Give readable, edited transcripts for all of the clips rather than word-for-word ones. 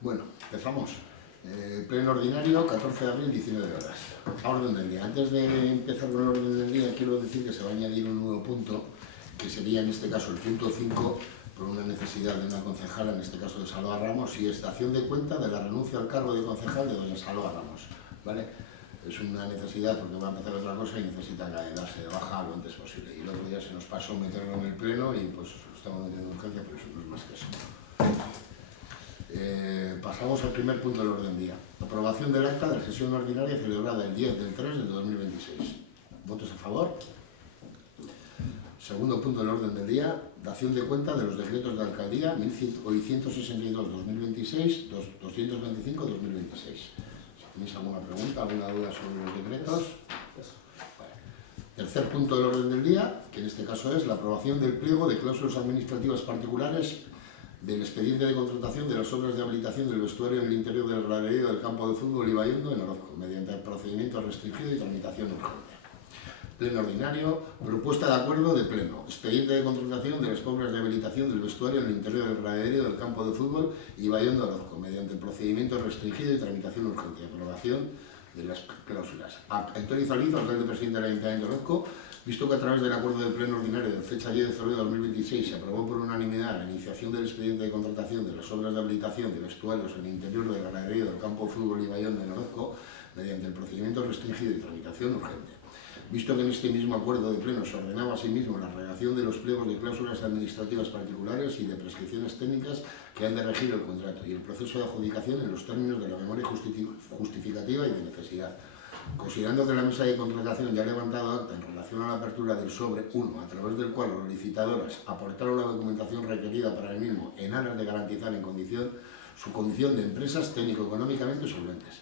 Bueno, empezamos. Pleno ordinario, 14 de abril, 19 horas. Orden del día. Antes de empezar con el orden del día, quiero decir que se va a añadir un nuevo punto, que sería en este caso el punto 5, por una necesidad de una concejala, en este caso de Salva Ramos, y estación de cuenta de la renuncia al cargo de concejal de doña Salva Ramos. ¿Vale? Es una necesidad porque va a empezar otra cosa y necesita darse de baja lo antes posible. Y el otro día se nos pasó meterlo en el pleno y pues lo estamos metiendo en urgencia, pero eso no es más que eso. Pasamos al primer punto del orden del día. Aprobación del acta de la sesión ordinaria celebrada el 10 del 3 de 2026. ¿Votos a favor? Segundo punto del orden del día, dación de cuenta de los decretos de alcaldía 162-2026, 225-2026. ¿Tenéis alguna pregunta, alguna duda sobre los decretos? Vale. Tercer punto del orden del día, que en este caso es la aprobación del pliego de cláusulas administrativas particulares del expediente de contratación de las obras de habilitación del vestuario en el interior del graderío del campo de fútbol Ibaiondo en Orozco, mediante el procedimiento restringido y tramitación urgente. Pleno ordinario, propuesta de acuerdo de pleno, expediente de contratación de las obras de habilitación del vestuario en el interior del graderío del campo de fútbol Ibaiondo Orozco, mediante el procedimiento restringido y tramitación urgente. Aprobación de las cláusulas. Antonio Zalvizo, alcalde presidente del Ayuntamiento de Orozco, visto que a través del acuerdo de pleno ordinario de fecha 10 de febrero de 2026 se aprobó por unanimidad la iniciación del expediente de contratación de las obras de habilitación de vestuarios en el interior del graderío del campo de fútbol Ibaiondo en Orozco, mediante el procedimiento restringido y tramitación urgente. Visto que en este mismo acuerdo de pleno se ordenaba asimismo la redacción de los pliegos de cláusulas administrativas particulares y de prescripciones técnicas que han de regir el contrato y el proceso de adjudicación en los términos de la memoria justificativa y de necesidad. Considerando que la mesa de contratación ya ha levantado acta en relación a la apertura del sobre 1, a través del cual los licitadores aportaron la documentación requerida para el mismo en aras de garantizar su condición de empresas técnico-económicamente solventes.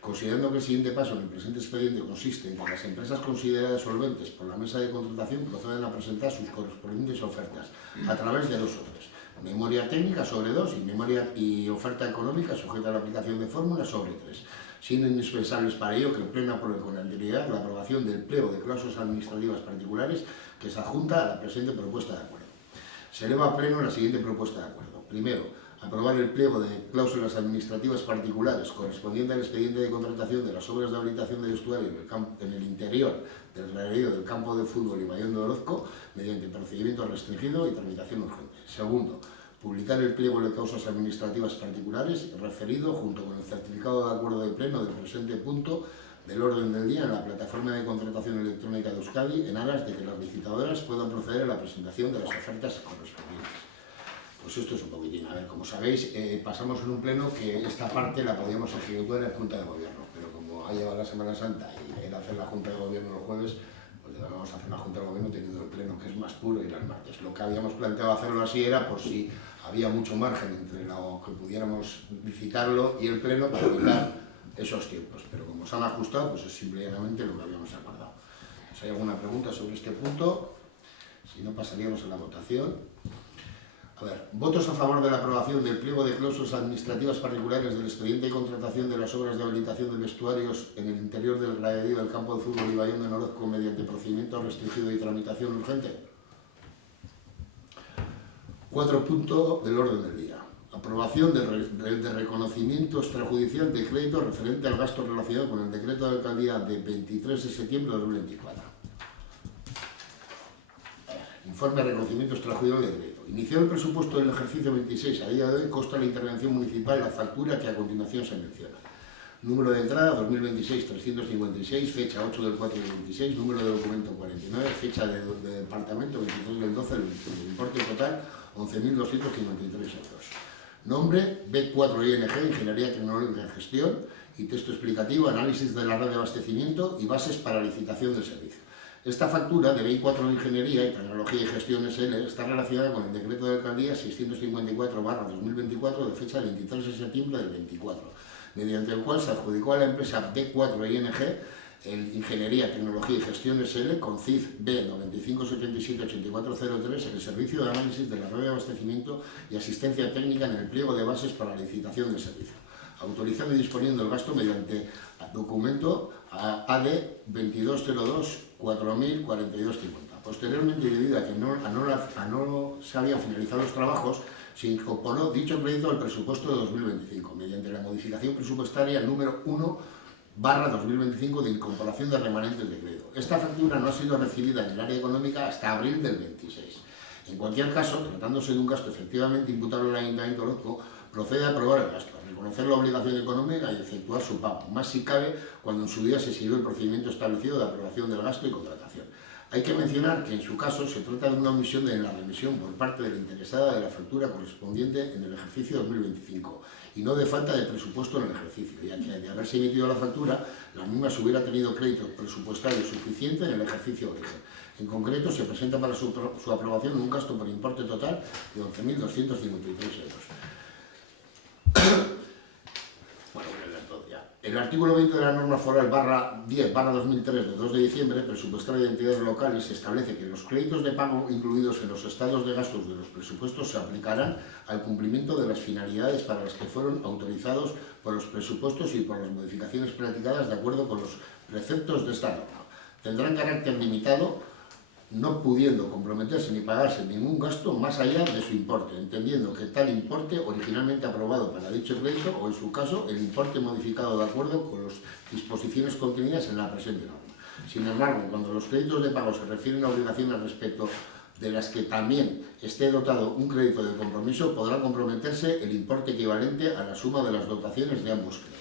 Considerando que el siguiente paso en el presente expediente consiste en que las empresas consideradas solventes por la mesa de contratación proceden a presentar sus correspondientes ofertas a través de dos sobres. Memoria técnica sobre 2 y oferta económica sujeta a la aplicación de fórmula sobre 3. Siendo indispensables para ello que el Pleno apruebe con anterioridad la aprobación del pliego de cláusulas administrativas particulares que se adjunta a la presente propuesta de acuerdo. Se eleva a Pleno la siguiente propuesta de acuerdo. Primero, aprobar el pliego de cláusulas administrativas particulares correspondiente al expediente de contratación de las obras de habilitación de vestuario en el interior del graderío del campo de fútbol Ibaiondo Orozco mediante procedimiento restringido y tramitación urgente. Segundo, publicar el pliego de causas administrativas particulares referido junto con el certificado de acuerdo de pleno del presente punto del orden del día en la plataforma de contratación electrónica de Euskadi en aras de que las licitadoras puedan proceder a la presentación de las ofertas correspondientes. Pues esto es un poquitín. A ver, como sabéis, pasamos en un pleno que esta parte la podíamos ejecutar en Junta de Gobierno, pero como ha llegado la Semana Santa y era hacer la Junta de Gobierno los jueves, pues vamos a hacer la Junta de Gobierno teniendo el pleno que es más puro ir al martes. Lo que habíamos planteado hacerlo así era por si había mucho margen entre lo que pudiéramos licitarlo y el pleno para evitar esos tiempos, pero como se han ajustado, pues es simplemente lo que habíamos acordado. Si hay alguna pregunta sobre este punto, si no pasaríamos a la votación. A ver, votos a favor de la aprobación del pliego de cláusulas administrativas particulares del expediente de contratación de las obras de habilitación de vestuarios en el interior del graderío del campo de fútbol Ibaiondo en Orozco mediante procedimiento restringido y tramitación urgente. 4 puntos del orden del día. Aprobación del reconocimiento extrajudicial de crédito referente al gasto relacionado con el decreto de alcaldía de 23 de septiembre de 2024. Informe de reconocimiento extrajudicial de crédito. Iniciado el presupuesto del ejercicio 26, a día de hoy consta la intervención municipal la factura que a continuación se menciona. Número de entrada 2026-356, fecha 8 del 4 del 26, número de documento 49, fecha de departamento 23 del 12 del 21, importe total 11.253 euros. Nombre B4ING, Ingeniería Tecnológica y Gestión, y texto explicativo, análisis de la red de abastecimiento y bases para licitación del servicio. Esta factura de B4 Ingeniería y Tecnología y Gestión SL está relacionada con el decreto de alcaldía 654/2024 de fecha 23 de septiembre del 24, mediante el cual se adjudicó a la empresa B4 ING el Ingeniería, Tecnología y Gestión SL con CIF B95778403 el servicio de análisis de la red de abastecimiento y asistencia técnica en el pliego de bases para la licitación del servicio, autorizando y disponiendo el gasto mediante documento AD 2202-4042-50. Posteriormente, debido a que no se habían finalizado los trabajos, se incorporó dicho crédito al presupuesto de 2025, mediante la modificación presupuestaria número 1/2025 de incorporación de remanentes de crédito. Esta factura no ha sido recibida en el área económica hasta abril del 26. En cualquier caso, tratándose de un gasto efectivamente imputable al Ayuntamiento de Orozco, procede a aprobar el gasto, reconocer la obligación económica y efectuar su pago, más si cabe cuando en su día se siguió el procedimiento establecido de aprobación del gasto y contratación. Hay que mencionar que en su caso se trata de una omisión en la remisión por parte de la interesada de la factura correspondiente en el ejercicio 2025 y no de falta de presupuesto en el ejercicio, ya que de haberse emitido la factura, la misma se hubiera tenido crédito presupuestario suficiente en el ejercicio origen. En concreto, se presenta para su aprobación un gasto por importe total de 11.253 euros. Bueno, voy a leer todo ya. El artículo 20 de la norma foral /10/2003 de 2 de diciembre, presupuestaria de entidades locales, establece que los créditos de pago incluidos en los estados de gastos de los presupuestos se aplicarán al cumplimiento de las finalidades para las que fueron autorizados por los presupuestos y por las modificaciones practicadas de acuerdo con los preceptos de esta norma. Tendrán carácter limitado, no pudiendo comprometerse ni pagarse ningún gasto más allá de su importe, entendiendo que tal importe originalmente aprobado para dicho crédito o, en su caso, el importe modificado de acuerdo con las disposiciones contenidas en la presente norma. Sin embargo, cuando los créditos de pago se refieren a obligaciones respecto de las que también esté dotado un crédito de compromiso, podrá comprometerse el importe equivalente a la suma de las dotaciones de ambos créditos.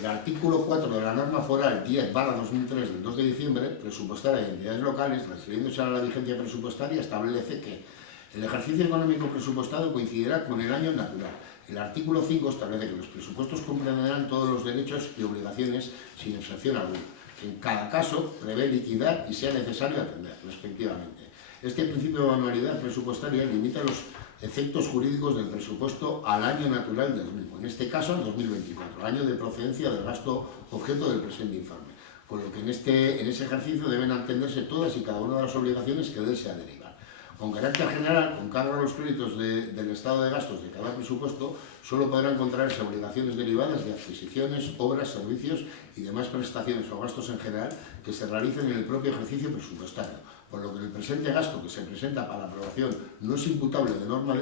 El artículo 4 de la norma foral 10/2003 del 2 de diciembre, presupuestaria de entidades locales, refiriéndose a la vigencia presupuestaria, establece que el ejercicio económico presupuestado coincidirá con el año natural. El artículo 5 establece que los presupuestos comprenderán todos los derechos y obligaciones sin excepción alguna. En cada caso, prevé liquidar y sea necesario atender, respectivamente. Este principio de anualidad presupuestaria limita los efectos jurídicos del presupuesto al año natural del mismo, en este caso al 2024, año de procedencia del gasto objeto del presente informe, con lo que en ese ejercicio deben atenderse todas y cada una de las obligaciones que de él se derivan. Con carácter general, con cargo a los créditos del estado de gastos de cada presupuesto, solo podrán contraerse obligaciones derivadas de adquisiciones, obras, servicios y demás prestaciones o gastos en general que se realicen en el propio ejercicio presupuestario, por lo que el presente gasto que se presenta para aprobación no es imputable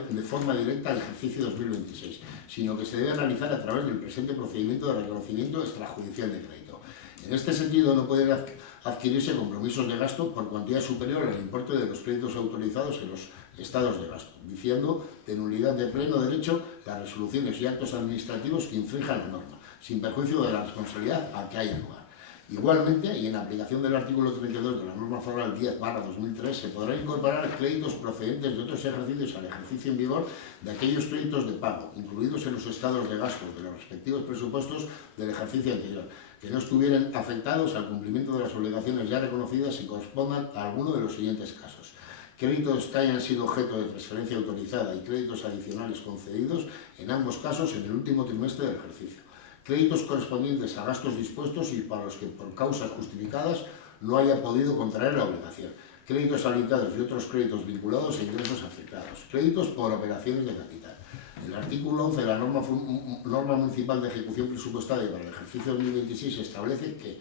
de forma directa al ejercicio 2026, sino que se debe realizar a través del presente procedimiento de reconocimiento extrajudicial de crédito. En este sentido, no pueden adquirirse compromisos de gasto por cuantía superior al importe de los créditos autorizados en los estados de gasto, diciendo de nulidad de pleno derecho las resoluciones y actos administrativos que infrinjan la norma, sin perjuicio de la responsabilidad a que haya lugar. Igualmente, y en aplicación del artículo 32 de la norma foral 10/2003, se podrá incorporar créditos procedentes de otros ejercicios al ejercicio en vigor de aquellos créditos de pago, incluidos en los estados de gastos de los respectivos presupuestos del ejercicio anterior, que no estuvieran afectados al cumplimiento de las obligaciones ya reconocidas y correspondan a alguno de los siguientes casos: créditos que hayan sido objeto de transferencia autorizada y créditos adicionales concedidos, en ambos casos en el último trimestre del ejercicio; créditos correspondientes a gastos dispuestos y para los que por causas justificadas no haya podido contraer la obligación; créditos habilitados y otros créditos vinculados a ingresos afectados; créditos por operaciones de capital. El artículo 11 de la norma municipal de ejecución presupuestaria para el ejercicio 2026 establece que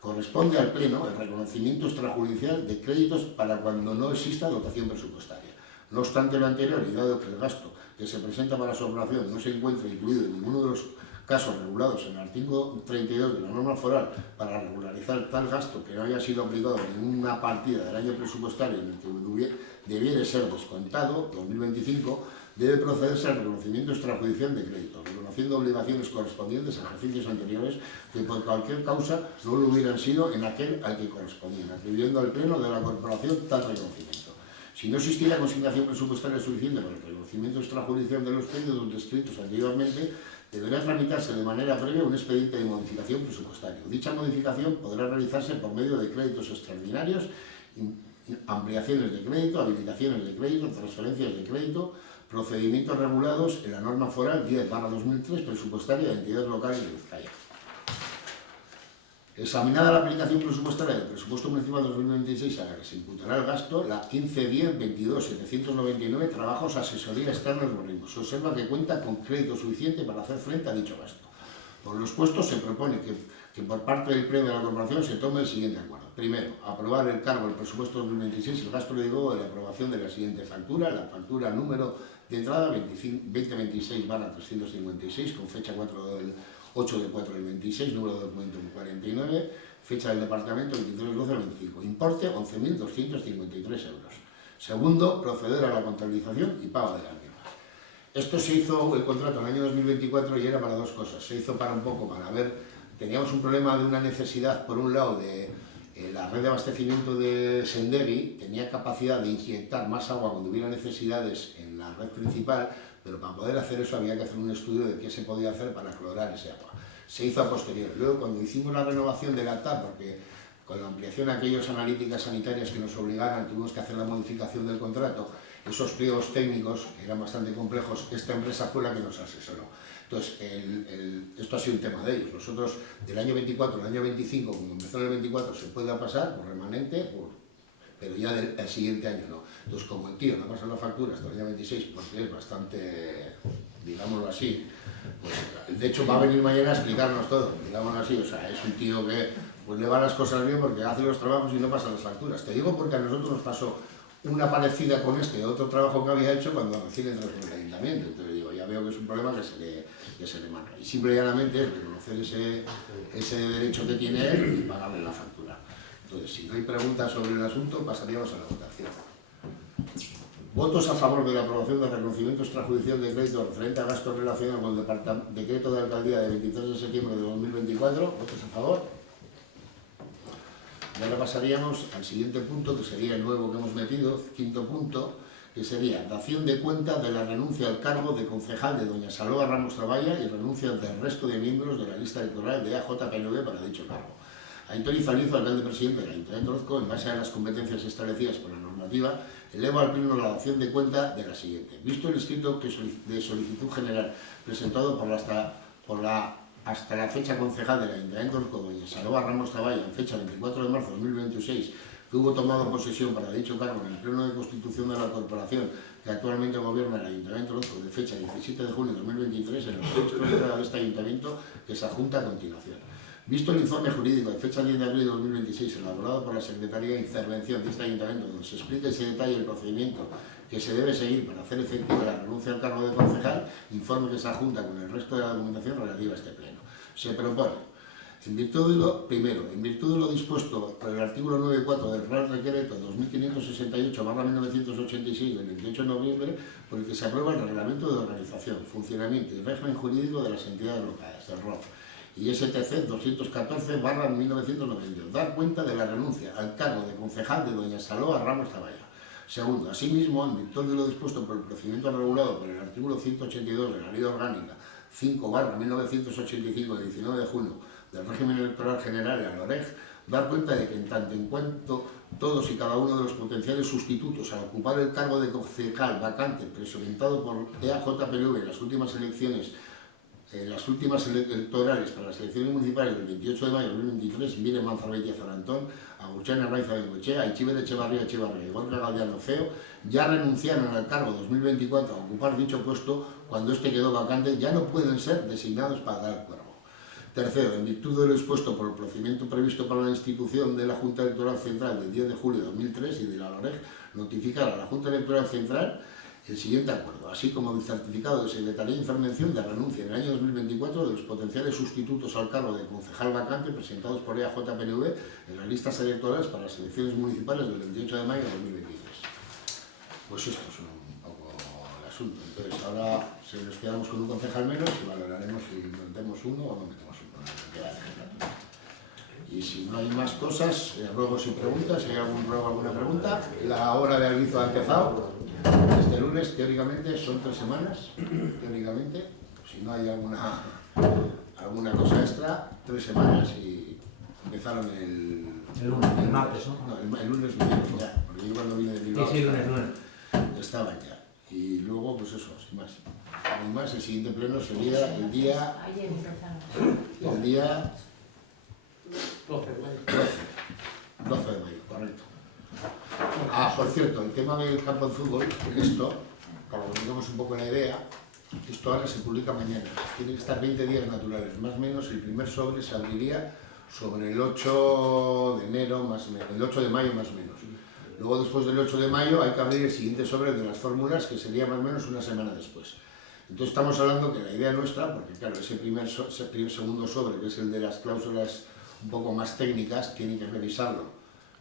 corresponde al Pleno el reconocimiento extrajudicial de créditos para cuando no exista dotación presupuestaria. No obstante lo anterior, y dado que el gasto que se presenta para su aprobación no se encuentra incluido en ninguno de los casos regulados en el artículo 32 de la norma foral para regularizar tal gasto que no haya sido aplicado en ninguna partida del año presupuestario en el que debiere ser descontado, 2025, debe procederse al reconocimiento extrajudicial de crédito, reconociendo obligaciones correspondientes a ejercicios anteriores que por cualquier causa no lo hubieran sido en aquel al que correspondían, atribuyendo al Pleno de la Corporación tal reconocimiento. Si no existiera consignación presupuestaria suficiente para el reconocimiento extrajudicial de los créditos descritos anteriormente, deberá tramitarse de manera previa un expediente de modificación presupuestaria. Dicha modificación podrá realizarse por medio de créditos extraordinarios, ampliaciones de crédito, habilitaciones de crédito, transferencias de crédito, procedimientos regulados en la norma foral 10/2003 presupuestaria de entidades locales de Vizcaya. Examinada la aplicación presupuestaria del presupuesto municipal 2026 a la que se imputará el gasto, la 15.10.22.799 trabajos, asesoría externa y organismos. Se observa que cuenta con crédito suficiente para hacer frente a dicho gasto. Por lo expuesto, se propone que por parte del Pleno de la Corporación se tome el siguiente acuerdo. Primero, aprobar el cargo del presupuesto 2026, el gasto de la aprobación de la siguiente factura, la factura número de entrada 2026/356, con fecha 8 del 4 del 26, número de documento 49, fecha del departamento 23/12/25, importe 11.253 euros. Segundo, proceder a la contabilización y pago de las mismas. Esto se hizo, el contrato, en el año 2024 y era para dos cosas. Se hizo para un poco, para ver, teníamos un problema de una necesidad, por un lado, de la red de abastecimiento de Sendegui tenía capacidad de inyectar más agua cuando hubiera necesidades en la red principal, pero para poder hacer eso había que hacer un estudio de qué se podía hacer para clorar ese agua. Se hizo a posteriori. Luego, cuando hicimos la renovación de la TAP, porque con la ampliación de aquellas analíticas sanitarias que nos obligaran, tuvimos que hacer la modificación del contrato, esos pliegos técnicos, que eran bastante complejos, esta empresa fue la que nos asesoró. Entonces, esto ha sido un tema de ellos. Nosotros, del año 24 al año 25, como empezó en el 24, se puede pasar por remanente, pero ya del siguiente año no. Entonces, como el tío no pasa la factura hasta el año 26, porque es bastante, digámoslo así, pues de hecho va a venir mañana a explicarnos todo, digámoslo así. O sea, es un tío que pues, le va las cosas bien porque hace los trabajos y no pasa las facturas. Te digo porque a nosotros nos pasó una parecida con otro trabajo que había hecho cuando recién entró en el ayuntamiento. Entonces digo, ya veo que es un problema que se le marca. Y simple y llanamente es reconocer ese derecho que tiene él y pagarle la factura. Entonces, si no hay preguntas sobre el asunto, pasaríamos a la votación. Votos a favor de la aprobación del reconocimiento extrajudicial de crédito referente a gastos relacionados con el decreto de alcaldía de 23 de septiembre de 2024. ¿Votos a favor? Y ahora pasaríamos al siguiente punto, que sería el nuevo que hemos metido, quinto punto, que sería dación de cuenta de la renuncia al cargo de concejal de doña Saloa Ramos Traballa y renuncia del resto de miembros de la lista electoral de AJPNV para dicho cargo. Aitor Izalizo, alcalde presidente del Ayuntamiento de Orozco, en base a las competencias establecidas por la normativa, eleva al Pleno la dación de cuenta de la siguiente. Visto el escrito de solicitud general presentado hasta la fecha concejal del Ayuntamiento de Orozco, doña Saloa Ramos Traballa, en fecha 24 de marzo de 2026, que hubo tomado posesión para dicho cargo en el Pleno de Constitución de la Corporación que actualmente gobierna el Ayuntamiento de Orozco, de fecha 17 de junio de 2023, en el texto de este Ayuntamiento que se adjunta a continuación. Visto el informe jurídico de fecha 10 de abril de 2026, elaborado por la Secretaría de Intervención de este Ayuntamiento, donde se explica y se detalla el procedimiento que se debe seguir para hacer efectiva la renuncia al cargo de concejal, informe que se adjunta con el resto de la documentación relativa a este pleno. Se propone, en virtud de lo dispuesto por el artículo 9.4 del Real Decreto 2568/1986 del 28 de noviembre, por el que se aprueba el Reglamento de Organización, Funcionamiento y Régimen Jurídico de las Entidades Locales, el ROF, y STC 214/1992, dar cuenta de la renuncia al cargo de concejal de doña Saloa Ramos Traballa. Segundo, asimismo, en virtud de lo dispuesto por el procedimiento regulado por el artículo 182 de la Ley Orgánica 5/1985 del 19 de junio del régimen electoral general de la LOREG, dar cuenta de que en tanto en cuanto todos y cada uno de los potenciales sustitutos al ocupar el cargo de concejal vacante presentado por EAJPNV en las últimas elecciones electorales para las elecciones municipales del 28 de mayo de 2023, Miren Manzarbeitia Zarantón, Agurchana Raiza Bengochea, Aichiber Echevarría y Gorka Galdeano Feo, ya renunciaron al cargo 2024 a ocupar dicho puesto cuando este quedó vacante, ya no pueden ser designados para dar el cuerpo. Tercero, en virtud de lo expuesto por el procedimiento previsto para la institución de la Junta Electoral Central del 10 de julio de 2003 y de la LOREG, notificar a la Junta Electoral Central el siguiente acuerdo, así como el certificado de Secretaría de Intervención de renuncia en el año 2024 de los potenciales sustitutos al cargo de concejal vacante presentados por EAJPNV en las listas electorales para las elecciones municipales del 28 de mayo de 2023. Pues esto es un poco el asunto. Entonces ahora nos quedamos con un concejal menos y valoraremos si metemos uno o no metemos uno en la legislatura. Y si no hay más cosas, ruegos y preguntas, si hay alguna pregunta. La hora de aviso ha empezado. Este lunes, teóricamente, son 3 semanas, teóricamente, si no hay alguna cosa extra, 3 semanas y empezaron el martes, ¿no? No, el lunes vinieron ya, porque yo cuando vine de Bilbao sí, lunes. Estaban ya. Y luego, pues eso, sin más. Sin más, el siguiente pleno sería el día 12 de mayo, correcto. Por cierto, el tema del campo de fútbol, esto, para que tengamos un poco la idea, esto ahora se publica mañana. Tiene que estar 20 días naturales, más o menos el primer sobre se abriría sobre el 8 de enero, más o menos, el 8 de mayo más o menos. Luego, después del 8 de mayo, hay que abrir el siguiente sobre de las fórmulas, que sería más o menos una semana después. Entonces estamos hablando que la idea nuestra, porque claro, ese segundo sobre, que es el de las cláusulas un poco más técnicas, tienen que revisarlo.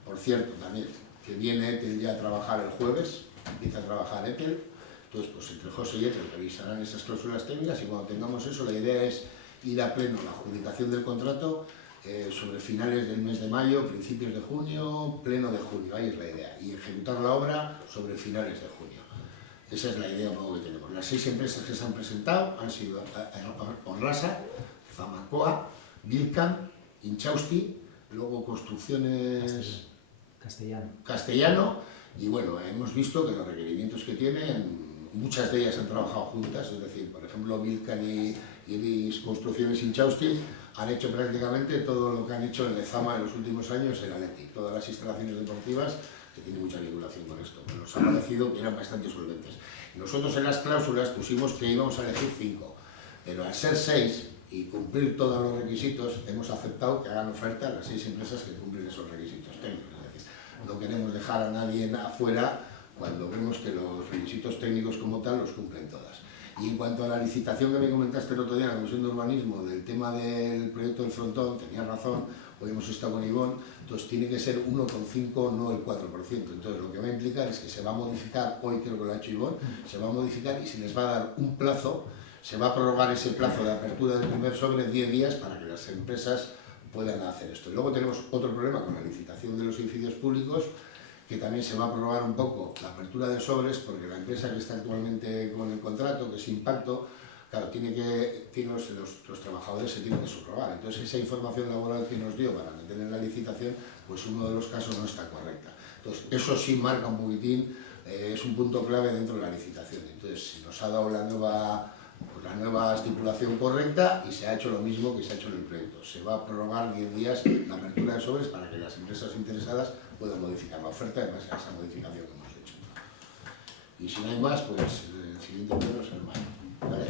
Por cierto, también, que viene Ethel ya a trabajar el jueves, empieza a trabajar Ethel, entonces pues entre José y Ethel revisarán esas cláusulas técnicas y cuando tengamos eso, la idea es ir a pleno la adjudicación del contrato sobre finales del mes de mayo, principios de junio, pleno de junio, ahí es la idea, y ejecutar la obra sobre finales de junio. Esa es la idea un poco que tenemos. Las 6 empresas que se han presentado han sido Onrasa, Zamacoa, Vilcan, Inchausti, luego Construcciones Castellano, y bueno, hemos visto que los requerimientos que tienen, muchas de ellas han trabajado juntas, es decir, por ejemplo, Vilcan y Construcciones Inchausti han hecho prácticamente todo lo que han hecho en Lezama en los últimos años en Athletic, todas las instalaciones deportivas, que tiene mucha vinculación con esto, pero nos ha parecido que eran bastante solventes. Nosotros en las cláusulas pusimos que íbamos a elegir 5, pero al ser 6 y cumplir todos los requisitos, hemos aceptado que hagan oferta a las 6 empresas que cumplen esos requisitos técnicos. Es decir, no queremos dejar a nadie afuera cuando vemos que los requisitos técnicos como tal los cumplen todas. Y en cuanto a la licitación que me comentaste el otro día en la Comisión de Urbanismo del tema del proyecto del frontón, tenías razón, hoy hemos estado con Ivonne, entonces tiene que ser 1,5, no el 4%. Entonces lo que va a implicar es que se va a modificar, hoy creo que lo ha hecho Ivonne, se va a modificar y se les va a dar un plazo, se va a prorrogar ese plazo de apertura del primer sobre 10 días para que las empresas puedan hacer esto. Y luego tenemos otro problema con la licitación de los edificios públicos, que también se va a prorrogar un poco la apertura de sobres, porque la empresa que está actualmente con el contrato, que es Impacto, claro, los trabajadores se tienen que subrogar. Entonces esa información laboral que nos dio para meter en la licitación, pues uno de los casos no está correcta. Entonces eso sí marca un poquitín, es un punto clave dentro de la licitación. Entonces nos ha dado la nueva estipulación correcta y se ha hecho lo mismo que se ha hecho en el proyecto. Se va a prorrogar 10 días la apertura de sobres para que las empresas interesadas puedan modificar la oferta en base a esa modificación que hemos hecho. Y si no hay más, pues el siguiente pleno será más. ¿Vale?